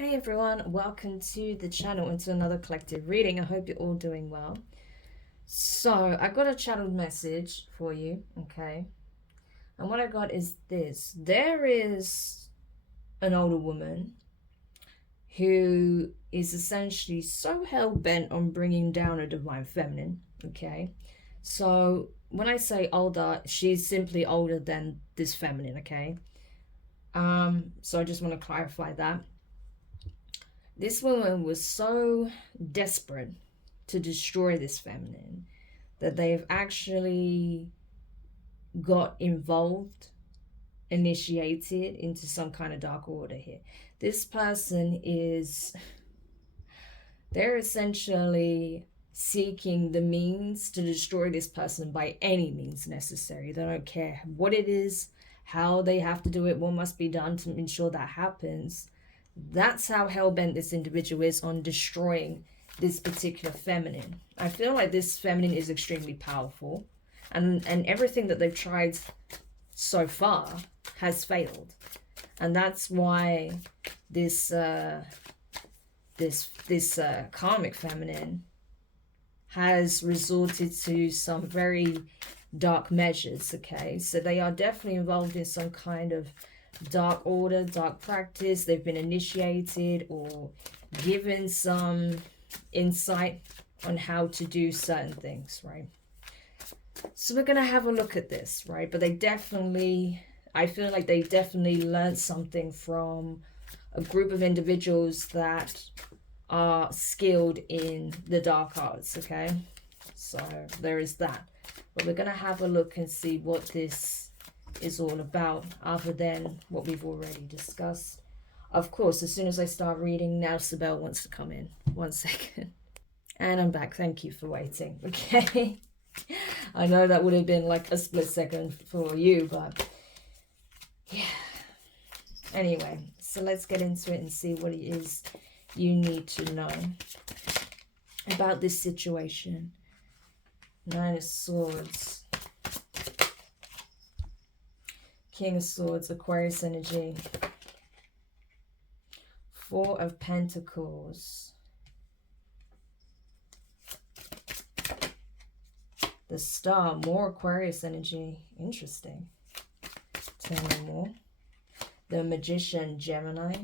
Hey everyone, welcome to the channel and to another collective reading. I hope you're all doing well. So I got a channeled message for you, okay? And what I got is this. There is an older woman who is essentially so hell-bent on bringing down a divine feminine, okay? So when I say older, she's simply older than this feminine, okay? So I just want to clarify that. This woman was so desperate to destroy this feminine that they've actually got involved, initiated into some kind of dark order here. This person they're essentially seeking the means to destroy this person by any means necessary. They don't care what it is, how they have to do it, what must be done to ensure that happens. That's how hell-bent this individual is on destroying this particular feminine. I feel like this feminine is extremely powerful, and everything that they've tried so far has failed. And that's why this karmic feminine has resorted to some very dark measures, okay? So they are definitely involved in some kind of dark order, dark practice. They've been initiated or given some insight on how to do certain things, right? So we're gonna have a look at this, right? But I feel like they definitely learned something from a group of individuals that are skilled in the dark arts, okay? So there is that. But we're gonna have a look and see what this is all about, other than what we've already discussed. Of course, as soon as I start reading, now Sibel wants to come in. 1 second. And I'm back. Thank you for waiting. Okay. I know that would have been like a split second for you, but yeah. Anyway, so let's get into it and see what it is you need to know about this situation. 9 of Swords. King of Swords, Aquarius energy. 4 of Pentacles. The Star, more Aquarius energy. Interesting. 10 or more. The Magician, Gemini.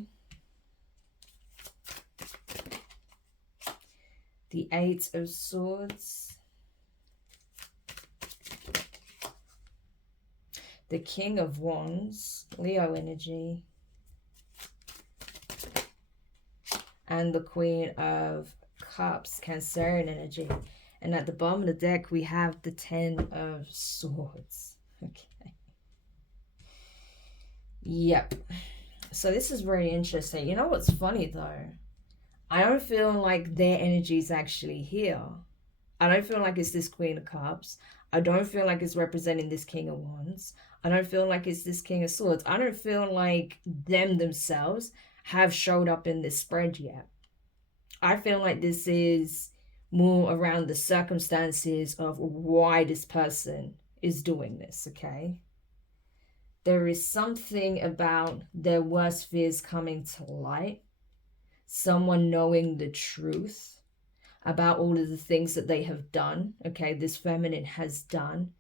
The 8 of Swords. The King of Wands, Leo energy. And the Queen of Cups, Cancerian energy. And at the bottom of the deck, we have the 10 of Swords. Okay. Yep. So this is very interesting. You know what's funny, though? I don't feel like their energy is actually here. I don't feel like it's this Queen of Cups. I don't feel like it's representing this King of Wands. I don't feel like it's this King of Swords. I don't feel like them themselves have showed up in this spread yet. I feel like this is more around the circumstances of why this person is doing this, okay? There is something about their worst fears coming to light. Someone knowing the truth about all of the things that they have done, okay, this feminine has done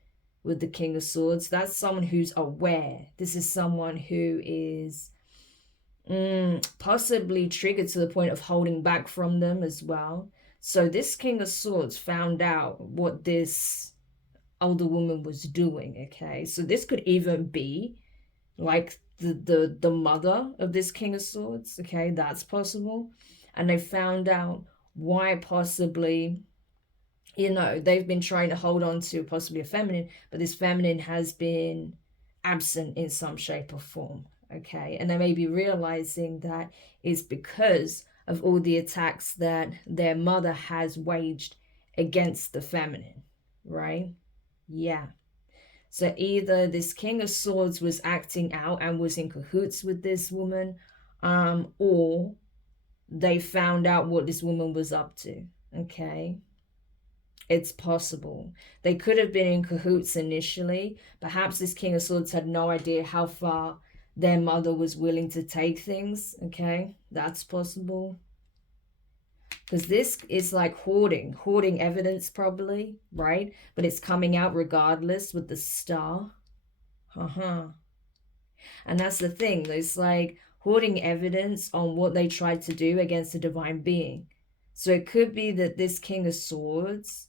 with the King of Swords. That's someone who's aware. This is someone who is possibly triggered to the point of holding back from them as well. So this King of Swords found out what this older woman was doing, okay? So this could even be like the mother of this King of Swords, okay? That's possible. And they found out why possibly, you know, they've been trying to hold on to possibly a feminine, but this feminine has been absent in some shape or form, okay? And they may be realizing that it's because of all the attacks that their mother has waged against the feminine, right? Yeah. So either this King of Swords was acting out and was in cahoots with this woman, or they found out what this woman was up to, okay? It's possible. They could have been in cahoots initially. Perhaps this King of Swords had no idea how far their mother was willing to take things. Okay, that's possible. Because this is like hoarding evidence probably, right? But it's coming out regardless with the star. And that's the thing. It's like hoarding evidence on what they tried to do against a divine being. So it could be that this King of Swords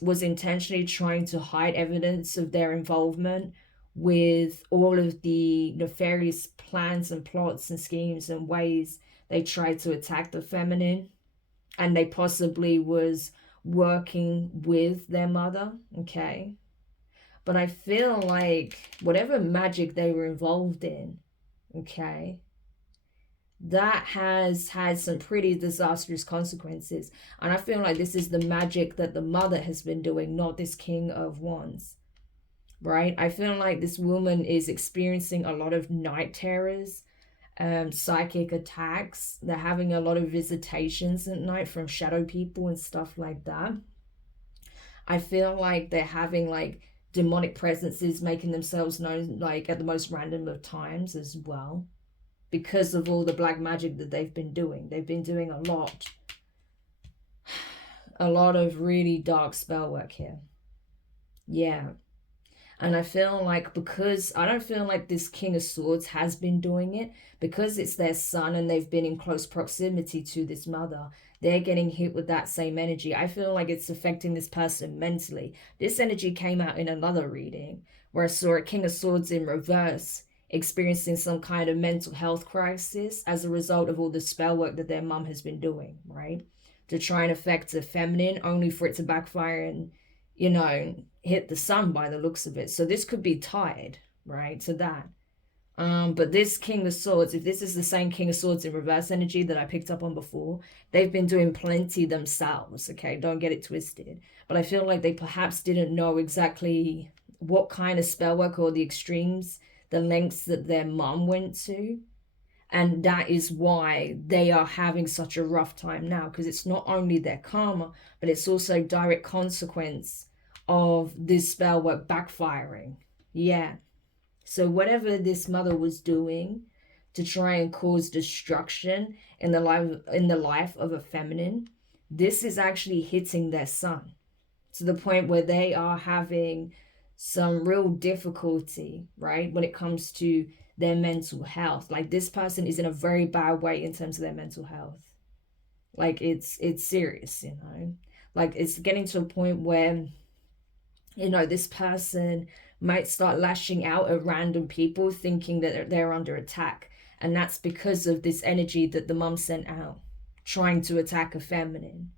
was intentionally trying to hide evidence of their involvement with all of the nefarious plans and plots and schemes and ways they tried to attack the feminine. And they possibly was working with their mother. Okay. But I feel like whatever magic they were involved in, okay, that has had some pretty disastrous consequences. And I feel like this is the magic that the mother has been doing, not this King of Wands, right? I feel like this woman is experiencing a lot of night terrors, psychic attacks. They're having a lot of visitations at night from shadow people and stuff like that. I feel like they're having like demonic presences making themselves known like at the most random of times as well, because of all the black magic that they've been doing. They've been doing a lot of really dark spell work here. Yeah. And I feel like, because I don't feel like this King of Swords has been doing it, because it's their son and they've been in close proximity to this mother, they're getting hit with that same energy. I feel like it's affecting this person mentally. This energy came out in another reading where I saw a King of Swords in reverse experiencing some kind of mental health crisis as a result of all the spell work that their mum has been doing, right? To try and affect the feminine, only for it to backfire and, you know, hit the sun by the looks of it. So this could be tied, right, to that. But this King of Swords, if this is the same King of Swords in reverse energy that I picked up on before, they've been doing plenty themselves, okay? Don't get it twisted. But I feel like they perhaps didn't know exactly what kind of spell work or the extremes, the lengths that their mum went to. And that is why they are having such a rough time now, because it's not only their karma, but it's also direct consequence of this spell work backfiring. Yeah. So whatever this mother was doing to try and cause destruction in the life of a feminine, this is actually hitting their son to the point where they are having some real difficulty, right, when it comes to their mental health. Like, this person is in a very bad way in terms of their mental health. Like, it's serious, you know. Like, it's getting to a point where, you know, this person might start lashing out at random people thinking that they're under attack. And that's because of this energy that the mum sent out, trying to attack a feminine.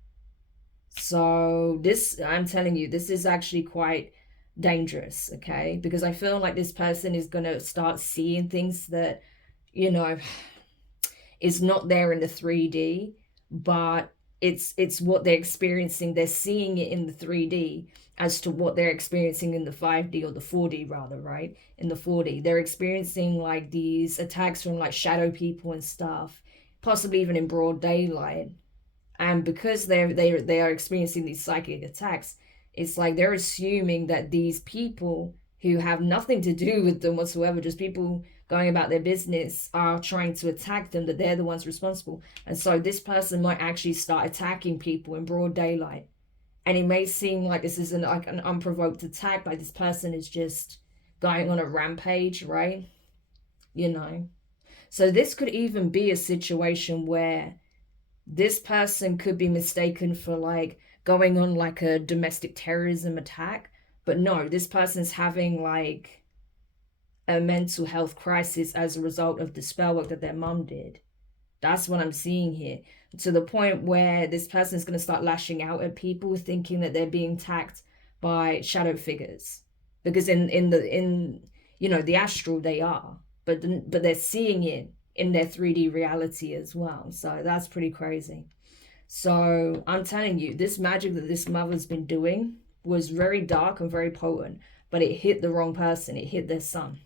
So this, I'm telling you, this is actually quite dangerous, okay? Because I feel like this person is going to start seeing things that, you know, is not there in the 3D, but it's what they're experiencing. They're seeing it in the 3D as to what they're experiencing in the 5D, or the 4D rather, right? In the 4D, they're experiencing like these attacks from like shadow people and stuff, possibly even in broad daylight. And because they are experiencing these psychic attacks, it's like they're assuming that these people who have nothing to do with them whatsoever, just people going about their business, are trying to attack them, that they're the ones responsible. And so this person might actually start attacking people in broad daylight. And it may seem like this isn't like an unprovoked attack, like this person is just going on a rampage, right? You know. So this could even be a situation where this person could be mistaken for like going on like a domestic terrorism attack. But no, this person's having like a mental health crisis as a result of the spell work that their mum did. That's what I'm seeing here. To the point where this person is going to start lashing out at people, thinking that they're being attacked by shadow figures. Because in you know, the astral they are, but they're seeing it in their 3D reality as well. So that's pretty crazy. So I'm telling you, this magic that this mother's been doing was very dark and very potent, but it hit the wrong person. It hit their son.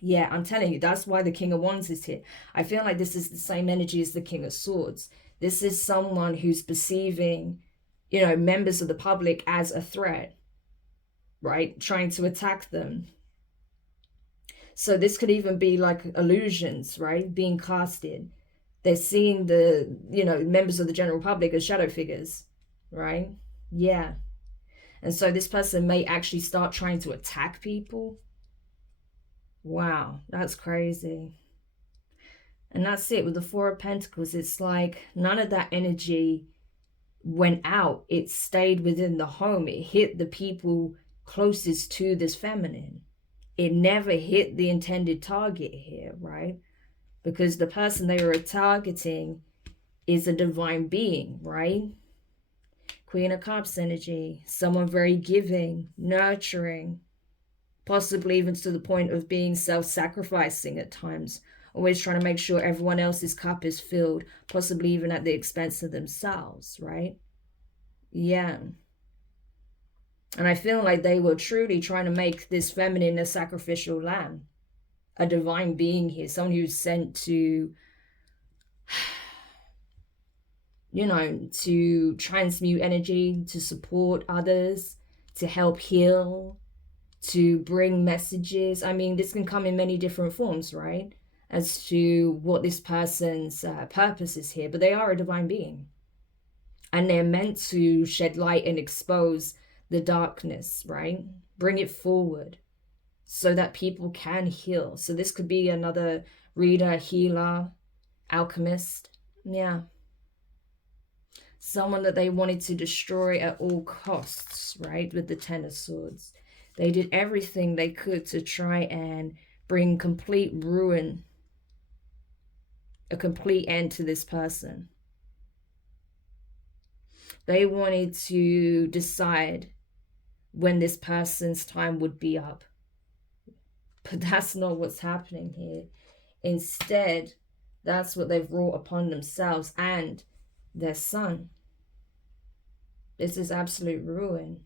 Yeah, I'm telling you, that's why the King of Wands is here. I feel like this is the same energy as the King of Swords. This is someone who's perceiving, you know, members of the public as a threat, right? Trying to attack them. So this could even be like illusions, right? Being casted. They're seeing the, you know, members of the general public as shadow figures, right? Yeah. And so this person may actually start trying to attack people. Wow, that's crazy. And that's it with the Four of Pentacles. It's like none of that energy went out. It stayed within the home. It hit the people closest to this feminine. It never hit the intended target here, right? Because the person they were targeting is a divine being, right? Queen of Cups energy, someone very giving, nurturing, possibly even to the point of being self-sacrificing at times, always trying to make sure everyone else's cup is filled, possibly even at the expense of themselves, right? Yeah. And I feel like they were truly trying to make this feminine a sacrificial lamb, a divine being here, someone who's sent to, you know, to transmute energy, to support others, to help heal, to bring messages. I mean, this can come in many different forms, right? As to what this person's purpose is here. But they are a divine being. And they're meant to shed light and expose the darkness, right? Bring it forward so that people can heal. So this could be another reader, healer, alchemist. Yeah. Someone that they wanted to destroy at all costs, right? With the Ten of Swords. They did everything they could to try and bring complete ruin, a complete end to this person. They wanted to decide when this person's time would be up. But that's not what's happening here. Instead, that's what they've brought upon themselves and their son. This is absolute ruin.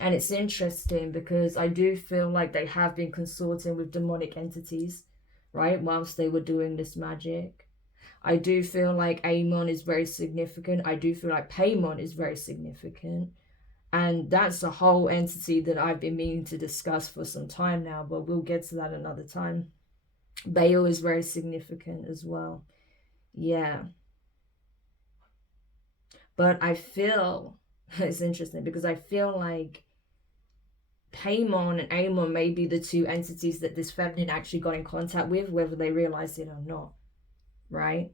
And it's interesting because I do feel like they have been consorting with demonic entities, right, whilst they were doing this magic. I do feel like Amon is very significant. I do feel like Paimon is very significant. And that's a whole entity that I've been meaning to discuss for some time now, but we'll get to that another time. Baal is very significant as well. Yeah. But I feel, it's interesting because I feel like Paimon and Amon may be the two entities that this feminine actually got in contact with, whether they realized it or not, right?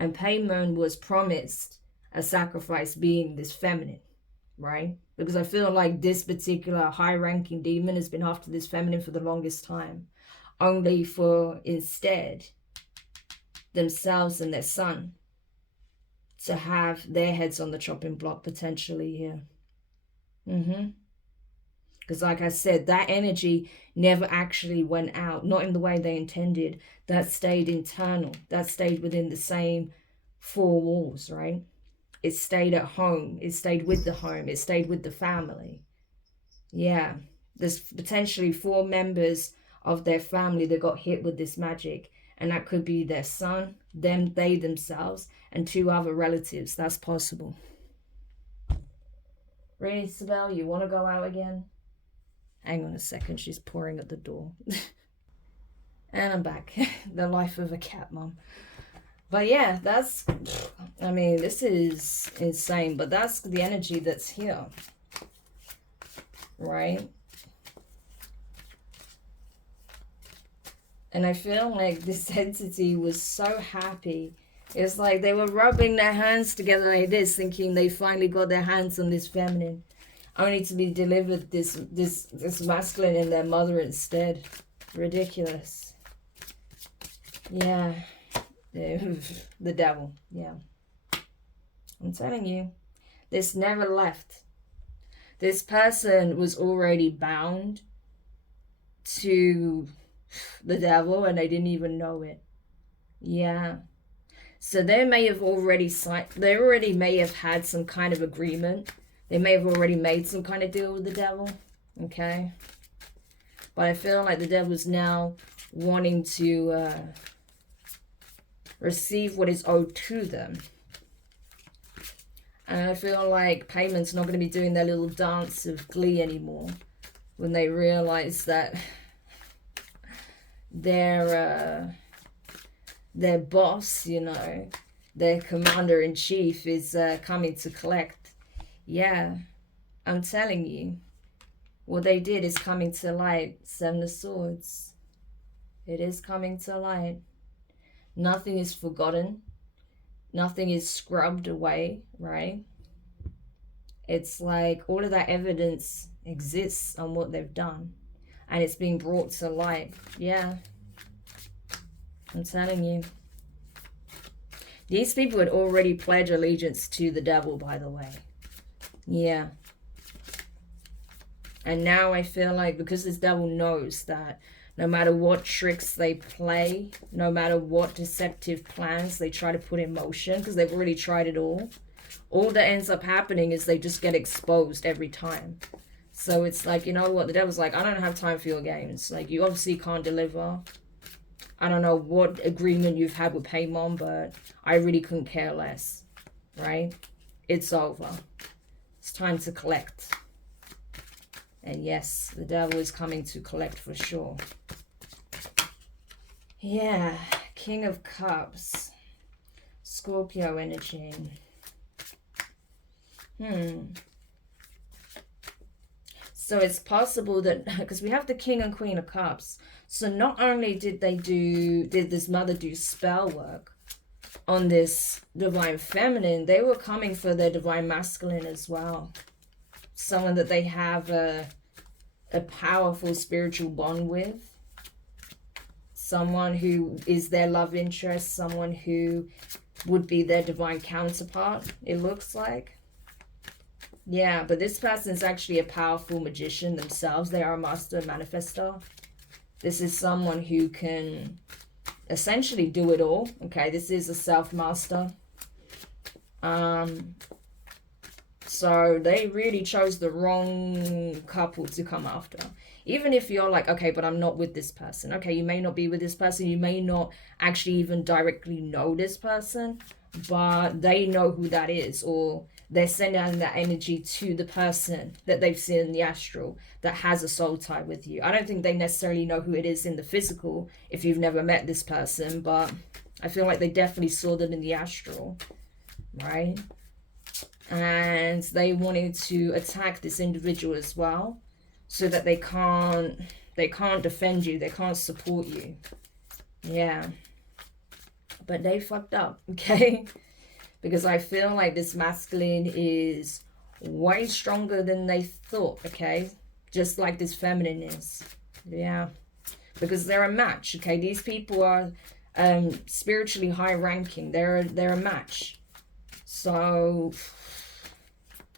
And Paimon was promised a sacrifice being this feminine, right? Because I feel like this particular high-ranking demon has been after this feminine for the longest time, only for instead themselves and their son to have their heads on the chopping block potentially here. Because like I said, that energy never actually went out, not in the way they intended. That stayed internal. That stayed within the same four walls, right? It stayed at home. It stayed with the home. It stayed with the family. Yeah. There's potentially 4 members of their family that got hit with this magic. And that could be their son, they themselves, and 2 other relatives. That's possible. Really, Isabel, you want to go out again? Hang on a second, she's pouring at the door. And I'm back. The life of a cat mom. But yeah, that's, I mean, this is insane, but that's the energy that's here. Right? And I feel like this entity was so happy. It's like they were rubbing their hands together like this, thinking they finally got their hands on this feminine, only to be delivered this masculine in their mother instead. Ridiculous. Yeah. The devil. Yeah. I'm telling you, this never left. This person was already bound to the devil and they didn't even know it. Yeah. So they may have already signed, they already may have had some kind of agreement. They may have already made some kind of deal with the devil. Okay. But I feel like the devil's now wanting to receive what is owed to them. And I feel like Payment's not going to be doing their little dance of glee anymore when they realize that their boss, you know, their commander-in-chief is coming to collect. Yeah, I'm telling you, what they did is coming to light. Seven of Swords. It is coming to light. Nothing is forgotten. Nothing is scrubbed away, right? It's like all of that evidence exists on what they've done. And it's being brought to light. Yeah. I'm telling you. These people had already pledged allegiance to the devil, by the way. Yeah. And now I feel like because this devil knows that no matter what tricks they play, no matter what deceptive plans they try to put in motion, because they've already tried it all that ends up happening is they just get exposed every time. So it's like, you know what? The devil's like, I don't have time for your games. Like, you obviously can't deliver. I don't know what agreement you've had with Paymon, but I really couldn't care less, right? It's over. It's time to collect. And yes, the devil is coming to collect for sure. Yeah, King of Cups. Scorpio energy. So it's possible that, because we have the King and Queen of Cups. So not only did this mother do spell work on this divine feminine, they were coming for their divine masculine as well. Someone that they have a powerful spiritual bond with. Someone who is their love interest. Someone who would be their divine counterpart, it looks like. Yeah, but this person is actually a powerful magician themselves. They are a master manifestor. This is someone who can essentially do it all. Okay, this is a self-master. So they really chose the wrong couple to come after. Even if you're like, okay, but I'm not with this person. Okay, you may not be with this person. You may not actually even directly know this person, but they know who that is, or they're sending that energy to the person that they've seen in the astral that has a soul tie with you. I don't think they necessarily know who it is in the physical if you've never met this person, but I feel like they definitely saw them in the astral, right? And they wanted to attack this individual as well, so that they can't defend you, they can't support you. Yeah. But they fucked up, okay? Because I feel like this masculine is way stronger than they thought, okay? Just like this feminine is. Yeah. Because they're a match, okay? These people are spiritually high ranking. They're a match. So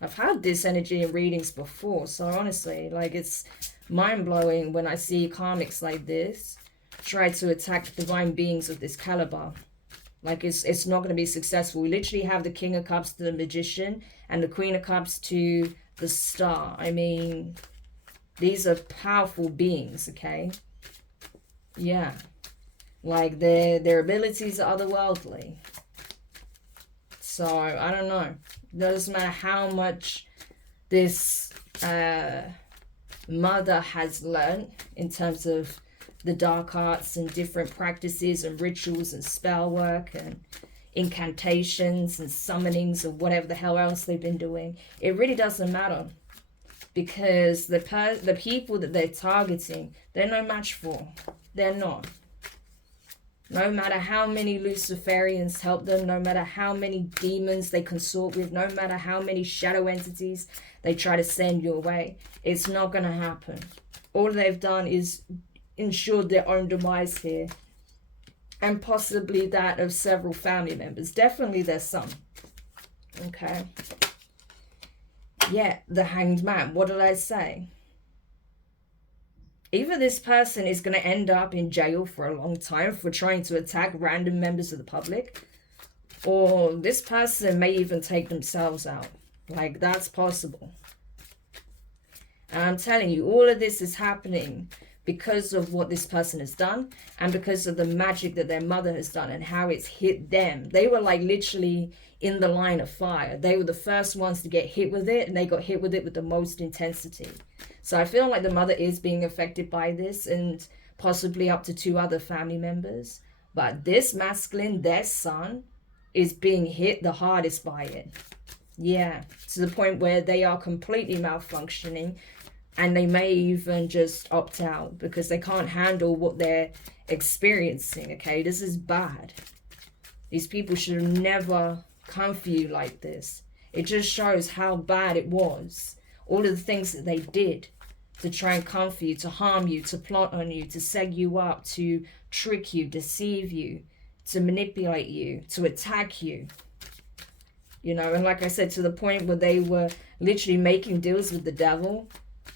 I've had this energy in readings before. So honestly, like, it's mind-blowing when I see karmics like this try to attack divine beings of this caliber. Like, it's not going to be successful. We literally have the King of Cups to the Magician and the Queen of Cups to the Star. I mean, these are powerful beings, okay? Yeah. Like, their abilities are otherworldly. So, I don't know. It doesn't matter how much this mother has learned in terms of the dark arts and different practices and rituals and spell work and incantations and summonings or whatever the hell else they've been doing. It really doesn't matter, because the people that they're targeting, they're no match for. They're not. No matter how many Luciferians help them, no matter how many demons they consort with, no matter how many shadow entities they try to send your way, it's not going to happen. All they've done is ensured their own demise here, and possibly that of several family members. Definitely there's some. Okay. Yeah, the Hanged Man. What did I say? Either this person is going to end up in jail for a long time for trying to attack random members of the public, or this person may even take themselves out. Like, that's possible. And I'm telling you, all of this is happening because of what this person has done, and because of the magic that their mother has done and how it's hit them. They were like literally in the line of fire. They were the first ones to get hit with it, and they got hit with it with the most intensity. So I feel like the mother is being affected by this, and possibly up to 2 other family members. But this masculine, their son, is being hit the hardest by it. Yeah, to the point where they are completely malfunctioning, and they may even just opt out because they can't handle what they're experiencing, okay? This is bad. These people should have never come for you like this. It just shows how bad it was. All of the things that they did to try and come for you, to harm you, to plot on you, to set you up, to trick you, deceive you, to manipulate you, to attack you. You know, and like I said, to the point where they were literally making deals with the devil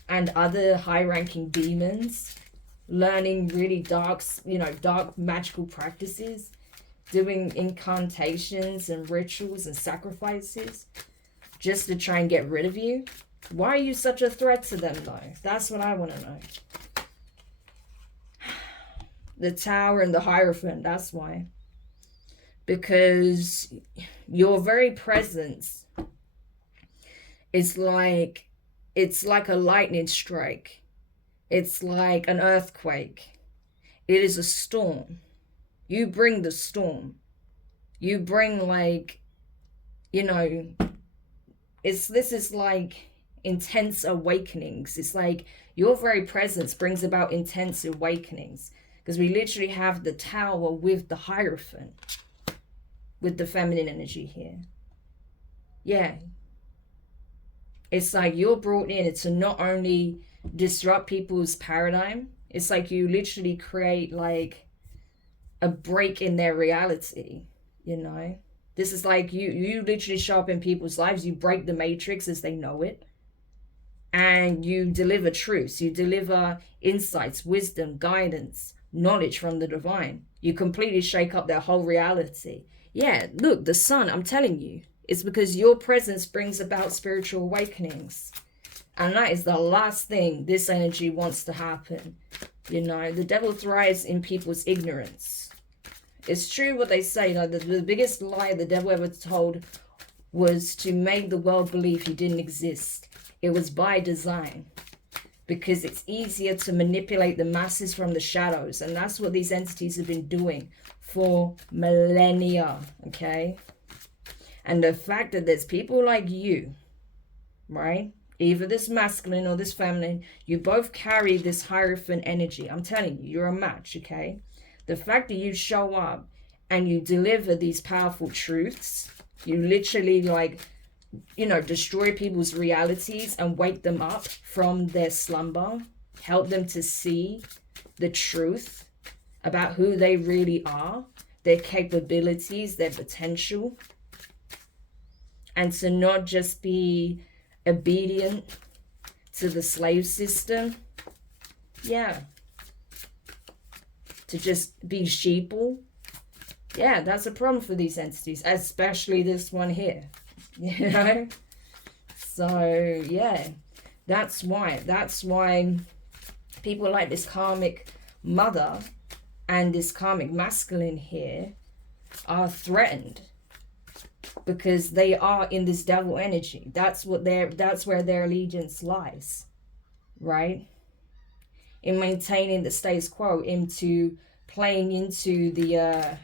and other high-ranking demons, learning really dark, you know, dark magical practices, doing incantations and rituals and sacrifices just to try and get rid of you. Why are you such a threat to them, though? That's what I want to know. The Tower and the Hierophant, that's why. Because your very presence is like, it's like a lightning strike. It's like an earthquake. It is a storm. You bring the storm. You bring, like, you know, this is like intense awakenings. It's like your very presence brings about intense awakenings, because we literally have the Tower with the Hierophant, with the feminine energy here. Yeah. It's like you're brought in to not only disrupt people's paradigm, it's like you literally create like a break in their reality, you know? This is like you literally show up in people's lives, you break the matrix as they know it, and you deliver truths, you deliver insights, wisdom, guidance, knowledge from the divine. You completely shake up their whole reality. Yeah, look, the sun, I'm telling you, it's because your presence brings about spiritual awakenings. And that is the last thing this energy wants to happen. You know, the devil thrives in people's ignorance. It's true what they say, like the biggest lie the devil ever told was to make the world believe he didn't exist. It was by design, because it's easier to manipulate the masses from the shadows. And that's what these entities have been doing for millennia, okay? And the fact that there's people like you, right? Either this masculine or this feminine, you both carry this Hierophant energy. I'm telling you, you're a match, okay? The fact that you show up and you deliver these powerful truths, you literally, like, you know, destroy people's realities and wake them up from their slumber, help them to see the truth about who they really are, their capabilities, their potential, and to not just be obedient to the slave system. Yeah. To just be sheeple. Yeah, that's a problem for these entities, especially this one here. You know? So, yeah. That's why people like this karmic mother and this karmic masculine here are threatened, because they are in this devil energy. That's where their allegiance lies, right? In maintaining the status quo, into playing into the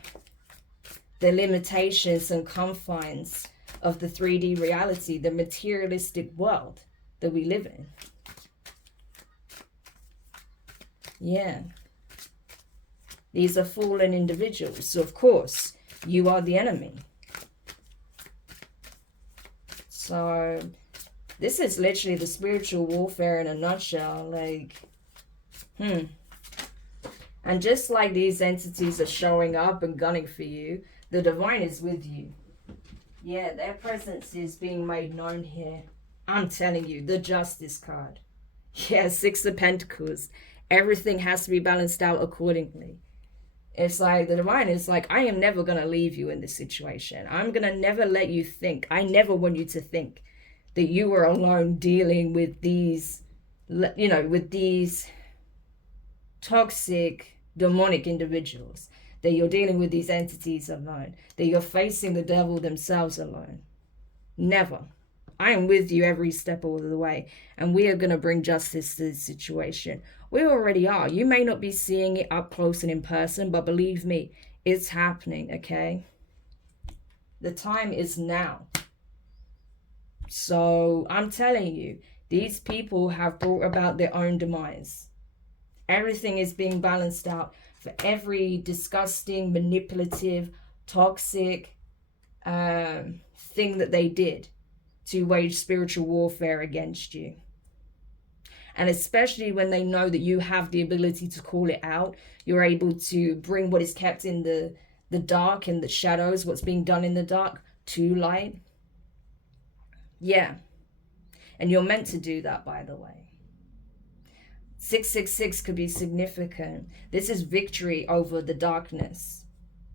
limitations and confines of the 3D reality, the materialistic world that we live in. Yeah. These are fallen individuals. So, of course, you are the enemy. So, this is literally the spiritual warfare in a nutshell. Like, And just like these entities are showing up and gunning for you, the divine is with you. Yeah, their presence is being made known here. I'm telling you, the Justice card. Yeah, 6 of Pentacles. Everything has to be balanced out accordingly. It's like the divine is like, I am never going to leave you in this situation. I'm going to never let you think. I never want you to think that you are alone dealing with these, you know, with these toxic, demonic individuals. That you're dealing with these entities alone. That you're facing the devil themselves alone. Never. I am with you every step of the way. And we are going to bring justice to this situation. We already are. You may not be seeing it up close and in person, but believe me, it's happening, okay? The time is now. So I'm telling you, these people have brought about their own demise. Everything is being balanced out for every disgusting, manipulative, toxic thing that they did to wage spiritual warfare against you. And especially when they know that you have the ability to call it out, you're able to bring what is kept in the dark and the shadows, what's being done in the dark, to light. Yeah. And you're meant to do that, by the way. 666 could be significant. This is victory over the darkness.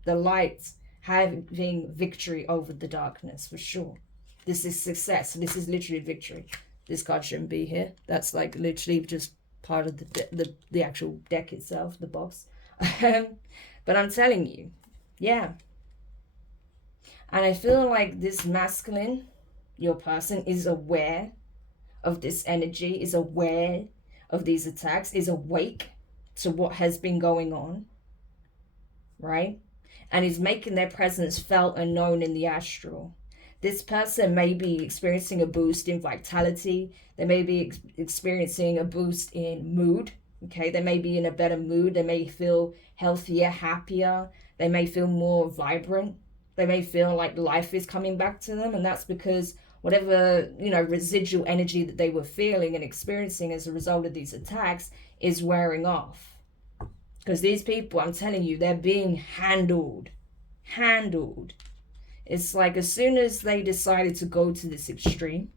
The light having victory over the darkness, for sure. This is success. This is literally victory. This card shouldn't be here. That's like literally just part of the actual deck itself, the box. But I'm telling you, yeah. And I feel like this masculine, your person, is aware of this energy, is aware of these attacks, is awake to what has been going on, right? And is making their presence felt and known in the astral. This person may be experiencing a boost in vitality. They may be experiencing a boost in mood. Okay, they may be in a better mood. They may feel healthier, happier. They may feel more vibrant. They may feel like life is coming back to them. And that's because whatever, residual energy that they were feeling and experiencing as a result of these attacks is wearing off. Because these people, I'm telling you, they're being handled. It's like as soon as they decided to go to this extreme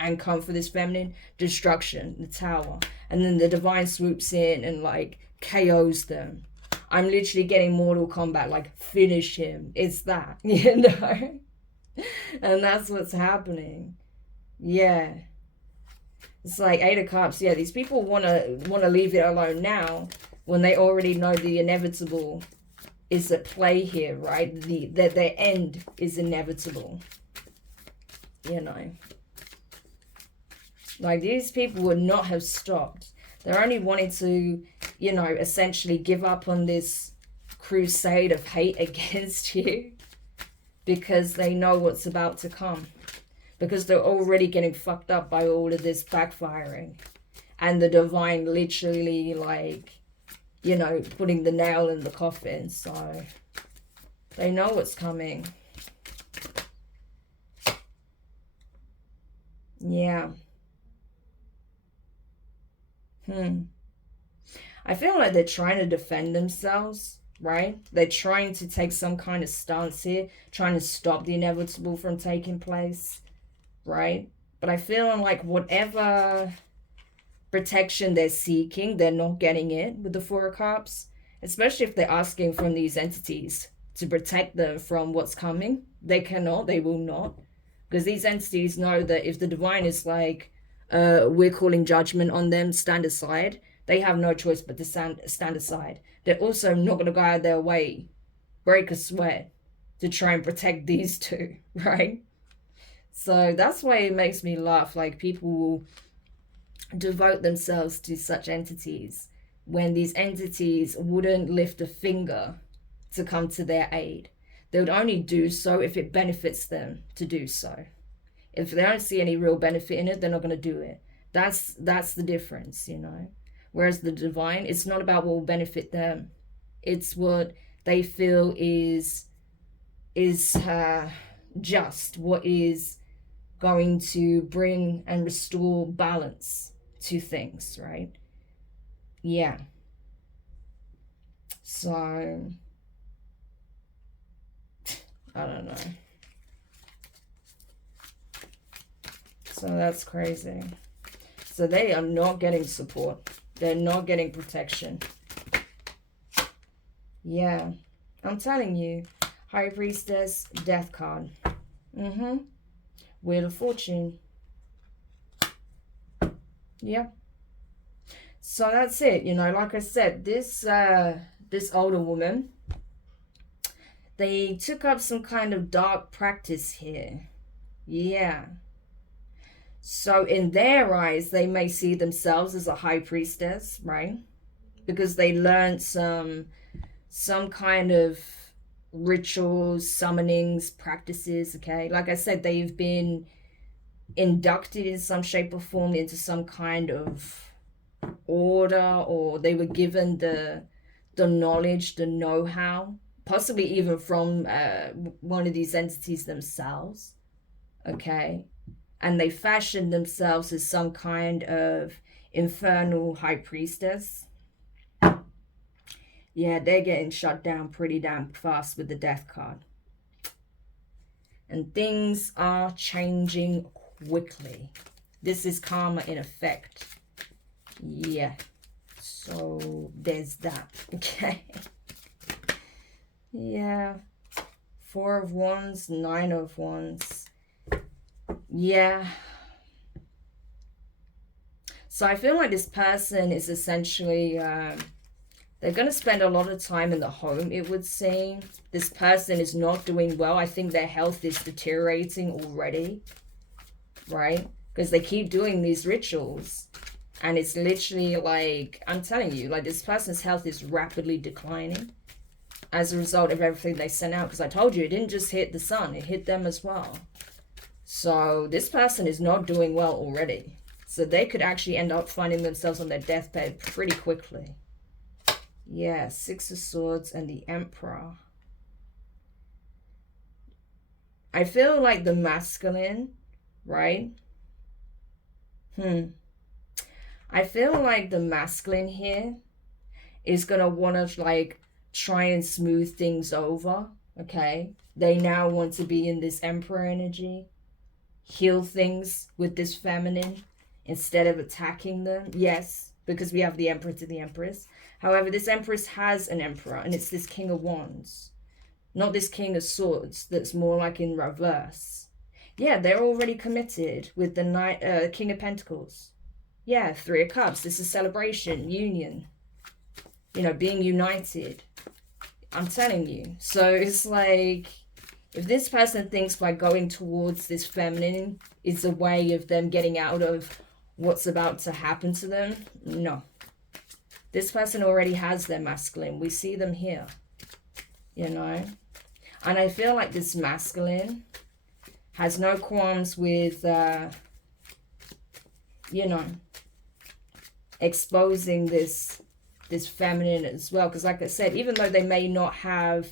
and come for this feminine destruction, the tower, and then the divine swoops in and like KOs them. I'm literally getting Mortal Kombat, like finish him. It's that, And that's what's happening. Yeah. It's like 8 of Cups. Yeah, these people want to leave it alone now when they already know the inevitable is at play here, right? That their end is inevitable. Like these people would not have stopped. They're only wanting to, essentially give up on this crusade of hate against you because they know what's about to come. Because they're already getting fucked up by all of this backfiring. And the divine literally like, putting the nail in the coffin. So they know what's coming. Yeah. I feel like they're trying to defend themselves, right? They're trying to take some kind of stance here, trying to stop the inevitable from taking place, right? But I feel like whatever protection they're seeking, they're not getting it with the 4 of Cups, especially if they're asking from these entities to protect them from what's coming. They cannot, they will not, because these entities know that if the divine is like, we're calling judgment on them, stand aside, they have no choice but to stand aside. They're also not going to go out of their way, break a sweat to try and protect these two, right? So that's why it makes me laugh. Like people will devote themselves to such entities when these entities wouldn't lift a finger to come to their aid. They would only do so if it benefits them to do so. If they don't see any real benefit in it, they're not going to do it. That's the difference, Whereas the divine, it's not about what will benefit them. It's what they feel is just, what is going to bring and restore balance to things, right? Yeah. So I don't know. So that's crazy. So they are not getting support. They're not getting protection. Yeah. I'm telling you. High Priestess, Death card. Wheel of Fortune. Yeah. So that's it. Like I said, this older woman, they took up some kind of dark practice here. Yeah. So in their eyes, they may see themselves as a high priestess, right? Because they learned some kind of rituals, summonings, practices, okay? Like I said, they've been inducted in some shape or form into some kind of order, or they were given the knowledge, the know-how, possibly even from one of these entities themselves, okay? And they fashioned themselves as some kind of infernal high priestess. Yeah, they're getting shut down pretty damn fast with the death card. And things are changing quickly. This is karma in effect. Yeah. So there's that. Okay. Yeah. 4 of Wands, 9 of Wands. Yeah. So I feel like this person is essentially, they're going to spend a lot of time in the home, it would seem. This person is not doing well. I think their health is deteriorating already, right? Because they keep doing these rituals. And it's literally like, I'm telling you, like this person's health is rapidly declining as a result of everything they sent out. Because I told you, it didn't just hit the sun, it hit them as well. So this person is not doing well already. So they could actually end up finding themselves on their deathbed pretty quickly. Yeah, 6 of Swords and the Emperor. I feel like the masculine, right? I feel like the masculine here is going to want to like try and smooth things over, okay? They now want to be in this Emperor energy, heal things with this feminine instead of attacking them. Yes, because we have the Emperor to the Empress. However, this Empress has an Emperor, and it's this King of Wands, not this King of Swords that's more like in reverse. Yeah, they're already committed with the King of Pentacles. Yeah, 3 of Cups. This is celebration, union, you know, being united. I'm telling you. So it's like, if this person thinks by going towards this feminine is a way of them getting out of what's about to happen to them, no. This person already has their masculine. We see them here, you know. And I feel like this masculine has no qualms with, you know, exposing this feminine as well. Because like I said, even though they may not have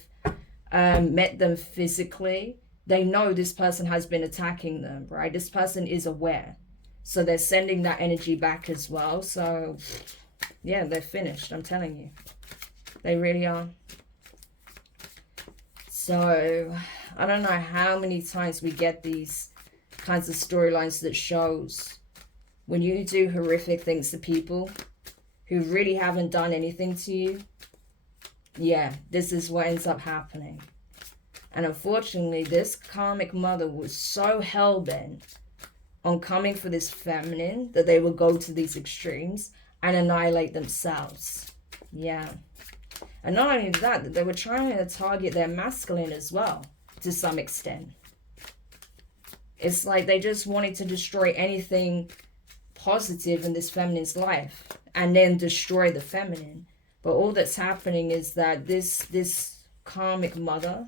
met them physically, they know this person has been attacking them, right? This person is aware. So they're sending that energy back as well. So yeah, they're finished, I'm telling you. They really are. So I don't know how many times we get these kinds of storylines that shows when you do horrific things to people who really haven't done anything to you. Yeah, this is what ends up happening. And unfortunately, this karmic mother was so hell-bent on coming for this feminine that they will go to these extremes and annihilate themselves. Yeah. And not only that, they were trying to target their masculine as well, to some extent. It's like they just wanted to destroy anything positive in this feminine's life and then destroy the feminine. But all that's happening is that this karmic mother,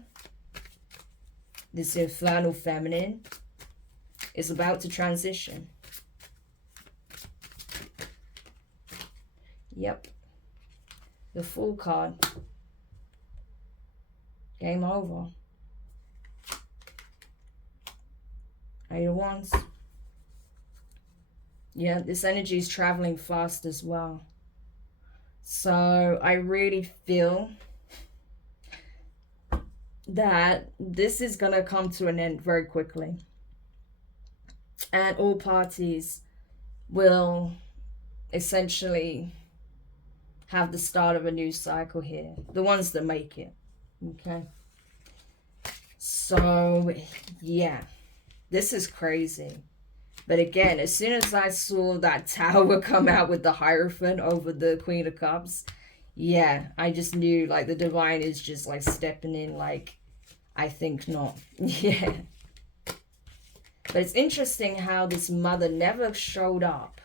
this infernal feminine, is about to transition. Yep. The Fool card. Game over. 8 of Wands. Yeah, this energy is traveling fast as well. So I really feel that this is going to come to an end very quickly. And all parties will essentially have the start of a new cycle here. The ones that make it. Okay. So, yeah. This is crazy. But again, as soon as I saw that tower come out with the Hierophant over the Queen of Cups, yeah, I just knew, like, the divine is just, like, stepping in, like, I think not. Yeah. But it's interesting how this mother never showed up,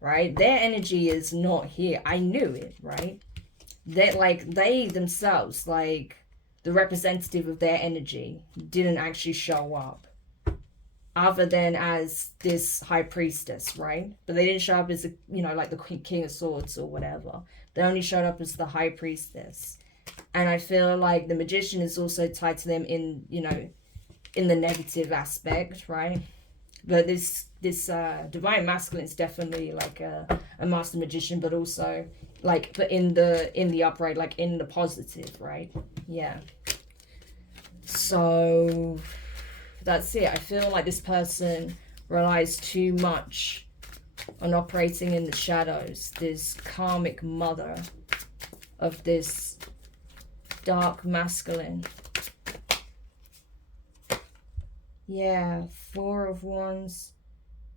right? Their energy is not here. I knew it, right? They themselves, like the representative of their energy, didn't actually show up, other than as this high priestess, right? But they didn't show up as a, like the king of swords or whatever. They only showed up as the high priestess. And I feel like the magician is also tied to them in, in the negative aspect, right? But this divine masculine is definitely like a master magician, but also like, but in the upright, like in the positive, right? Yeah. So that's it. I feel like this person relies too much on operating in the shadows. This karmic mother of this dark masculine. Yeah, 4 of Wands,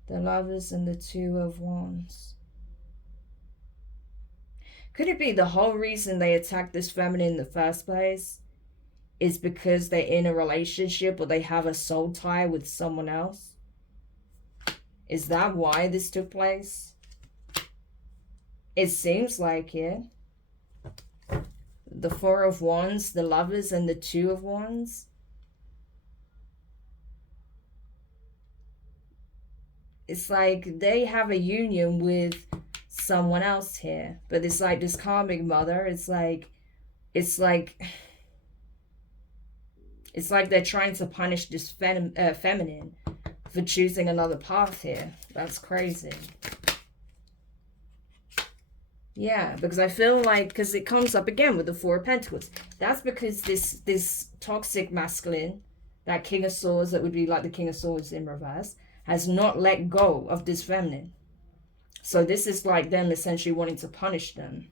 the Lovers, and the 2 of Wands. Could it be the whole reason they attacked this feminine in the first place is because they're in a relationship or they have a soul tie with someone else? Is that why this took place? It seems like it. The 4 of Wands, the Lovers, and the 2 of Wands. It's like they have a union with someone else here. But it's like this karmic mother, it's like they're trying to punish this feminine for choosing another path here. That's crazy. Yeah, because I feel like, because it comes up again with the 4 of Pentacles. That's because this toxic masculine, that King of Swords, that would be like the King of Swords in reverse, has not let go of this feminine. So this is like them essentially wanting to punish them.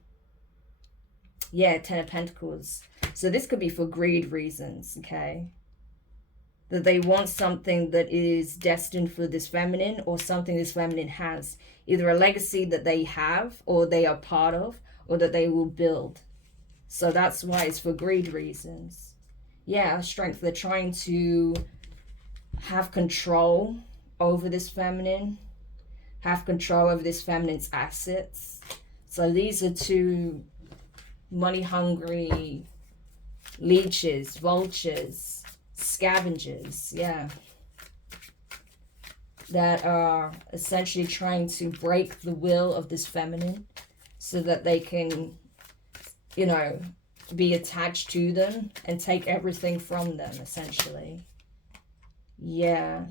Yeah, 10 of Pentacles. So this could be for greed reasons, okay? That they want something that is destined for this feminine, or something this feminine has. Either a legacy that they have, or they are part of, or that they will build. So that's why it's for greed reasons. Yeah, strength. They're trying to have control over this feminine. Have control over this feminine's assets. So these are 2 money-hungry leeches, vultures, scavengers, yeah, that are essentially trying to break the will of this feminine so that they can, be attached to them and take everything from them, essentially. Yeah,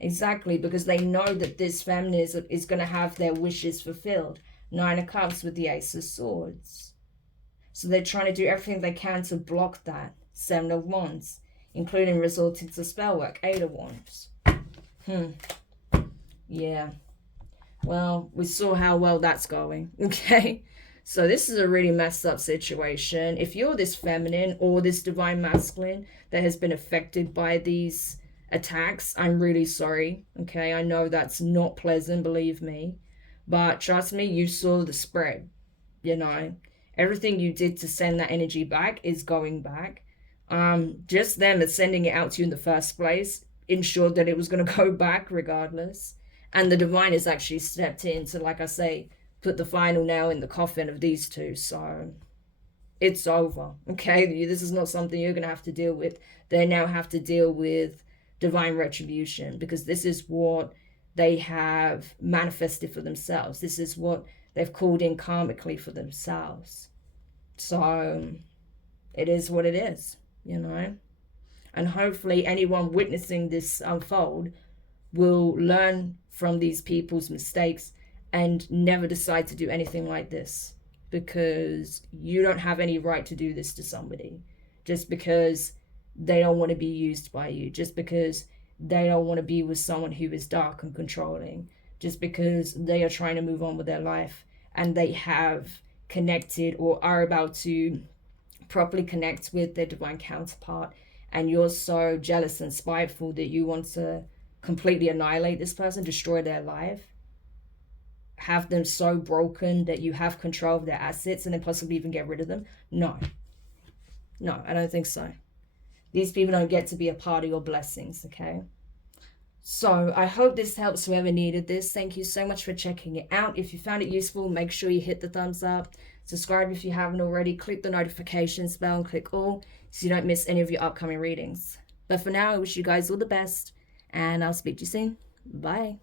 exactly, because they know that this feminine is going to have their wishes fulfilled. 9 of Cups with the Ace of Swords. So they're trying to do everything they can to block that. 7 of Wands, including resorting to spell work. 8 of Wands. Yeah. Well, we saw how well that's going. Okay. So this is a really messed up situation. If you're this feminine or this divine masculine that has been affected by these attacks, I'm really sorry. Okay. I know that's not pleasant, believe me. But trust me, you saw the spread. Everything you did to send that energy back is going back. Just them sending it out to you in the first place ensured that it was going to go back regardless. And the divine has actually stepped in to, like I say, put the final nail in the coffin of these 2. So it's over. Okay, this is not something you're going to have to deal with. They now have to deal with divine retribution, because this is what they have manifested for themselves. This is what they've called in karmically for themselves. So it is what it is, And hopefully anyone witnessing this unfold will learn from these people's mistakes and never decide to do anything like this, because you don't have any right to do this to somebody just because they don't want to be used by you, just because they don't want to be with someone who is dark and controlling, just because they are trying to move on with their life and they have connected or are about to properly connect with their divine counterpart, and you're so jealous and spiteful that you want to completely annihilate this person, destroy their life, have them so broken that you have control of their assets and then possibly even get rid of them. No, I don't think so. These people don't get to be a part of your blessings, okay? So I hope this helps whoever needed this. Thank you so much for checking it out. If you found it useful, make sure you hit the thumbs up. Subscribe if you haven't already. Click the notifications bell and click all so you don't miss any of your upcoming readings. But for now, I wish you guys all the best, and I'll speak to you soon. Bye.